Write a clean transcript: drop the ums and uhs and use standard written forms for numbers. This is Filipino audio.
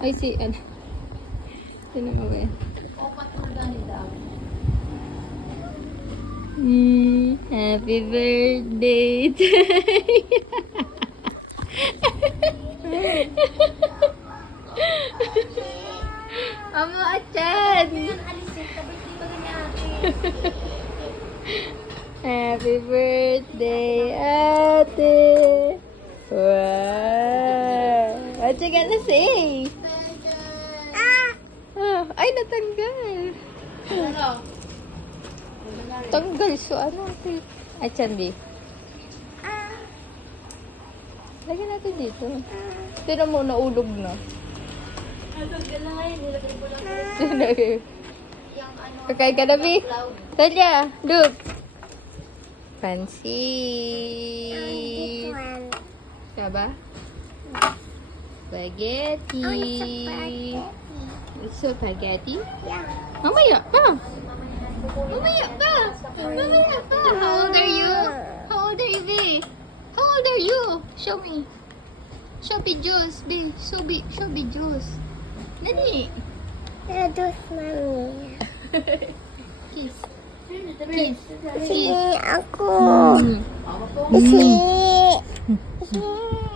Ay, si, ano? Sino mo ba yan? Happy birthday to you. Amo, Achan! Happy birthday, ate! Wow! What you gonna say? Ah, ay, natanggal. Tanggal so ano? Achan, B. Lagyan natin dito. Tira mo, naulog na. Tanggal na ngayon, nilagay ko lang. Kakain ka na, B. Talya, look. Fancy. Siya Spaghetti. Spaghetti? Yeah. Mamaya pa. Mamaya pa. Mamaya pa. How old are you? How old are you, B? How old are you? Show me. Show me juice, B. Show me juice. Dali. Dos mami. Kiss. Kiss. Sige Kiss. ako. Mm. Sige. Sige.